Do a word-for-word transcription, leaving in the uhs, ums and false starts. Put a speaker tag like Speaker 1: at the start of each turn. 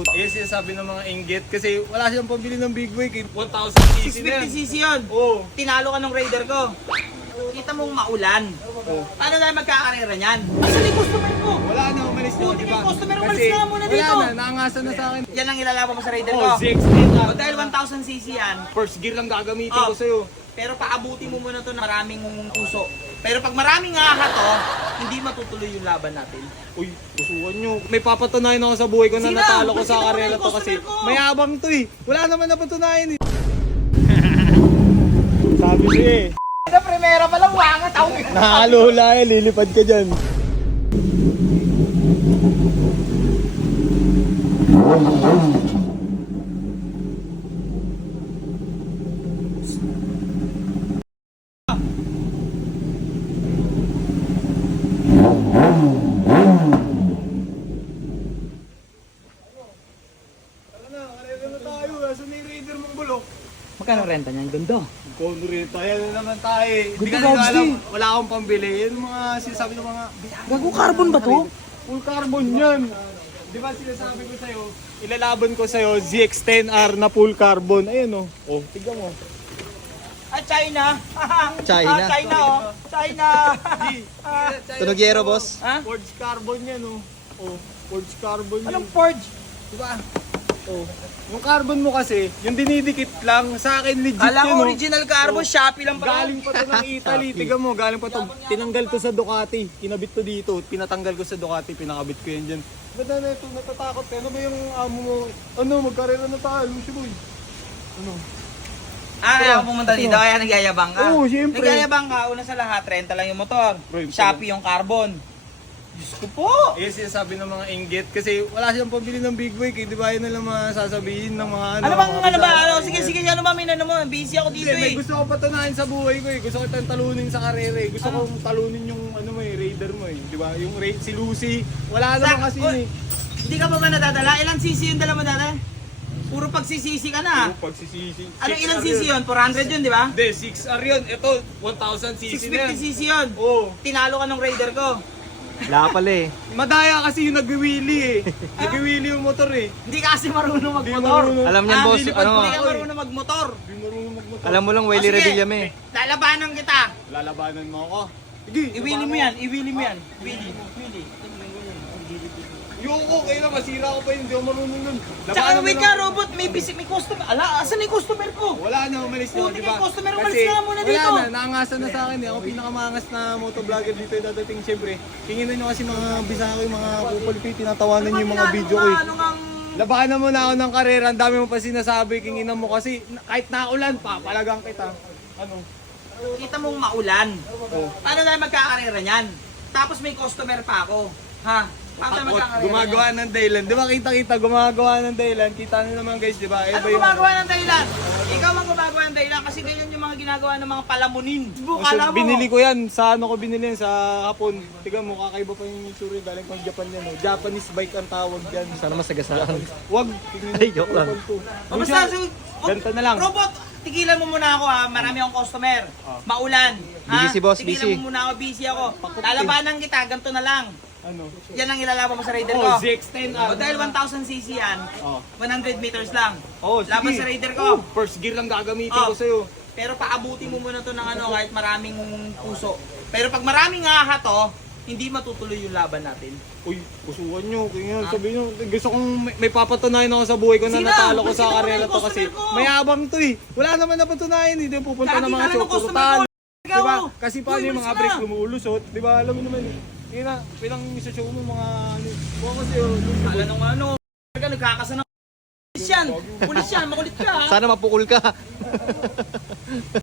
Speaker 1: boat. Eh, sinasabi ng mga inggit kasi wala siyang pambili ng big wake. one thousand c c na yan.
Speaker 2: six fifty c c yun.
Speaker 1: Oo.
Speaker 2: Tinalo ka ng Raider ko. Kita mong maulan.
Speaker 1: Oh.
Speaker 2: Paano tayo magkakarera niyan? Asan yung customer ko?
Speaker 1: Wala na, umalis na,
Speaker 2: Buti
Speaker 1: di ba?
Speaker 2: may customer, umalis
Speaker 1: Kasi
Speaker 2: ka muna dito.
Speaker 1: wala na, naangasan na sa akin.
Speaker 2: Yan ang ilalaban mo sa Raider ko.
Speaker 1: Oh, Z X ten R.
Speaker 2: O, dahil one thousand c c yan.
Speaker 1: First gear lang gagamitin
Speaker 2: Oh.
Speaker 1: ko sa'yo.
Speaker 2: Pero paabuti mo muna to na maraming puso. Pero pag maraming ngaha to, hindi matutuloy yung laban natin.
Speaker 1: Uy, pusuan nyo. May papatunayan ako sa buhay ko na
Speaker 2: Sino?
Speaker 1: natalo ko
Speaker 2: Sino
Speaker 1: sa
Speaker 2: ba
Speaker 1: karela
Speaker 2: yung
Speaker 1: to kasi
Speaker 2: customer ko?
Speaker 1: mayabang to eh. Wala naman napatunayan eh. Sabi siya eh.
Speaker 2: Sa primera pa lang, wangat ako.
Speaker 1: Nakakalula eh, lilipad ka dyan.
Speaker 2: Magkano renta niyan? Ganda.
Speaker 1: Kono rin tayo na naman tayo eh. Hindi
Speaker 2: Good
Speaker 1: ka
Speaker 2: vibes,
Speaker 1: nila alam,
Speaker 2: eh.
Speaker 1: wala akong pambili. Yan mga sinasabi ng mga
Speaker 2: Gago carbon ba to?
Speaker 1: full carbon yan. Di ba sinasabi ko sa'yo, ilalaban ko sa'yo Z X ten R na full carbon. Ayun oh. Oh, tignan mo.
Speaker 2: Ah, China.
Speaker 3: China.
Speaker 2: Ah, China oh. China. Ah,
Speaker 3: Tunog yero, boss.
Speaker 2: ha?
Speaker 1: Forged carbon yan oh. Oh, forged carbon yan.
Speaker 2: Anong forge?
Speaker 1: Diba? Oh. Yung carbon mo kasi, yung dinidikit lang, sa akin legit
Speaker 2: Kala
Speaker 1: yun
Speaker 2: ko
Speaker 1: oh.
Speaker 2: original carbon, Shopee lang pala.
Speaker 1: Galing pa to ng Italy. Tiga mo, galing pa to. Tinanggal to sa Ducati. Kinabit to dito. Pinatanggal ko sa Ducati. Pinakabit ko yan dyan. Ba't na ito? Natatakot ka? Ano ba yung amo mo? Ano? Magkarera na tayo. Lucy boy. Ano?
Speaker 2: Ah, kaya ako pumunta dito, kaya nagyayabang ka.
Speaker 1: Oo, siyempre.
Speaker 2: Nagyayabang ka, una sa lahat, renta lang yung motor.
Speaker 1: Renta
Speaker 2: Shopee yung carbon. Diyos ko po.
Speaker 1: Eh, sinasabi ng mga inggit kasi wala siyang pambili ng big wake. Eh. Di ba yun na lang masasabihin ng mga ano?
Speaker 2: Ano bang,
Speaker 1: mga
Speaker 2: ano ba,
Speaker 1: bisaya.
Speaker 2: ano, sige, sige, ano ba, may ano mo, busy ako dito
Speaker 1: Hindi, may
Speaker 2: eh.
Speaker 1: gusto ko patunayan sa buhay ko eh. Gusto ko itang talunin sa karera eh. Gusto kong talunin yung ano mo eh, raider mo eh. Di ba? Yung ra- si Lucy. Wala naman kasi
Speaker 2: oh,
Speaker 1: yun eh.
Speaker 2: Hindi ka pa ba nadadala? Ilang cc yung dala mo dati? Puro pagsisisi ka na.
Speaker 1: Oh, pagsisisi.
Speaker 2: Ano
Speaker 1: six
Speaker 2: ilang
Speaker 1: R
Speaker 2: cc yun? four hundred yun, di ba?
Speaker 1: Hindi, six R yun. Ito, one thousand c c
Speaker 2: six
Speaker 1: na
Speaker 2: fifty
Speaker 1: yan.
Speaker 2: cc yun.
Speaker 1: Oo.
Speaker 2: Tinalo ka ng Raider ko.
Speaker 3: Wala pala eh.
Speaker 1: Madaya kasi yung nagwiwili eh. Nagwiwili yung motor eh.
Speaker 2: Hindi ka kasi marunong
Speaker 1: Di
Speaker 2: magmotor.
Speaker 1: marunong.
Speaker 3: Alam niyan,
Speaker 2: Ah,
Speaker 3: boss,
Speaker 2: lilipad
Speaker 3: ano?
Speaker 2: Hindi ka marunong magmotor.
Speaker 1: Di marunong magmotor.
Speaker 3: Alam mo lang,
Speaker 2: O,
Speaker 3: Willie
Speaker 2: sige,
Speaker 3: Revillame eh.
Speaker 2: Lalabanan kita.
Speaker 1: Lalabanan mo ako. Sige,
Speaker 2: Iwili mo yan, iwili mo yan. Willy, Willy.
Speaker 1: Yoko, kayo na masira ko pa yun. Hindi ako marunong nun.
Speaker 2: Tsaka
Speaker 1: Labanan
Speaker 2: wait
Speaker 1: mo
Speaker 2: ka,
Speaker 1: lang.
Speaker 2: robot, may busy, may customer. Ala, asan yung customer ko?
Speaker 1: Wala na, umalis na,
Speaker 2: Puti
Speaker 1: di
Speaker 2: ka,
Speaker 1: ba?
Speaker 2: customer, umalis
Speaker 1: Kasi
Speaker 2: ka muna dito.
Speaker 1: Wala na, naangasan na sa akin eh. Ako pinakamangas na motovlogger dito yung dadating. Siyempre, tinginan nyo kasi mga bisaya ko, yung mga kupal ko, tinatawanan yung mga video ko eh.
Speaker 2: Ano ngang...
Speaker 1: Labanan mo na ako ng karera, ang dami mo pa sinasabi, kinginan mo kasi kahit naulan pa, palagang kita. Ano?
Speaker 2: Kita mong maulan.
Speaker 1: Oh.
Speaker 2: Paano tayo magkakarera niyan? Tapos may customer pa ako. Ha? Paano tayo
Speaker 1: Takot,
Speaker 2: magkakarera
Speaker 1: gumagawa ng dahilan. Di ba kita-kita, gumagawa ng dahilan. Kita nyo naman guys, di ba? Eh,
Speaker 2: Ano
Speaker 1: ba yung-
Speaker 2: gumagawa ng dahilan? Ikaw ang gumagawa ng dahilan kasi ganyan yung mga ginagawa ng mga palamunin. Bukala
Speaker 1: So,
Speaker 2: mo.
Speaker 1: binili ko yan. Sa ano ko binili yan? Sa Hapon. Tiga mo, kakaiba pa yung itsura. Galing pang Japan yan. Oh. Japanese bike ang tawag yan.
Speaker 3: Sana masagasaan.
Speaker 1: Wag.
Speaker 3: Ay, joke lang.
Speaker 2: O basta, so, oh,
Speaker 1: Ganito na lang.
Speaker 2: Robot, tigilan mo muna ako ha. Marami akong customer. Maulan. Ha?
Speaker 3: Busy si boss,
Speaker 2: tigilan
Speaker 3: busy.
Speaker 2: mo muna ako, busy ako. Lalabanan kita, ganito na lang.
Speaker 1: Ano?
Speaker 2: Yan ang ilalaban mo sa Raider
Speaker 1: Oh,
Speaker 2: ko.
Speaker 1: Z X ten
Speaker 2: O
Speaker 1: R.
Speaker 2: dahil one thousand c c yan,
Speaker 1: Oh.
Speaker 2: one hundred meters lang.
Speaker 1: Oh,
Speaker 2: Laban
Speaker 1: sige.
Speaker 2: sa Raider ko.
Speaker 1: Oh, first gear lang gagamitin
Speaker 2: Oh.
Speaker 1: ko sa'yo.
Speaker 2: Pero paabuti mo muna to ng ano kahit maraming puso. Pero pag maraming ngaha to, hindi matutuloy yung laban natin.
Speaker 1: Uy, kusuhan nyo. Kaya nga, sabi nyo, gusto kong may, may papatunayan ako sa buhay ko na
Speaker 2: Sino?
Speaker 1: natalo ko
Speaker 2: Sino
Speaker 1: sa
Speaker 2: ba
Speaker 1: karera
Speaker 2: yung
Speaker 1: to kasi
Speaker 2: customer ko?
Speaker 1: mayabang to eh. Wala naman napatunayan. Hindi pupunta ng
Speaker 2: Lagi
Speaker 1: mga
Speaker 2: ka lang ng
Speaker 1: show. Puro
Speaker 2: customer
Speaker 1: talo.
Speaker 2: ko. Ikaw,
Speaker 1: Diba?
Speaker 2: oh.
Speaker 1: Kasi paano
Speaker 2: Uy,
Speaker 1: yung mga
Speaker 2: malis
Speaker 1: break
Speaker 2: na.
Speaker 1: lumulusot. Diba? Alam mo naman eh. Hindi na, pinang isa show mo mga ano. Buka kasi oh.
Speaker 2: Ala nung ano, ka nagkakasa ng pulis yan. Pulis yan, makulit ka ha.
Speaker 3: Sana mapukul ka.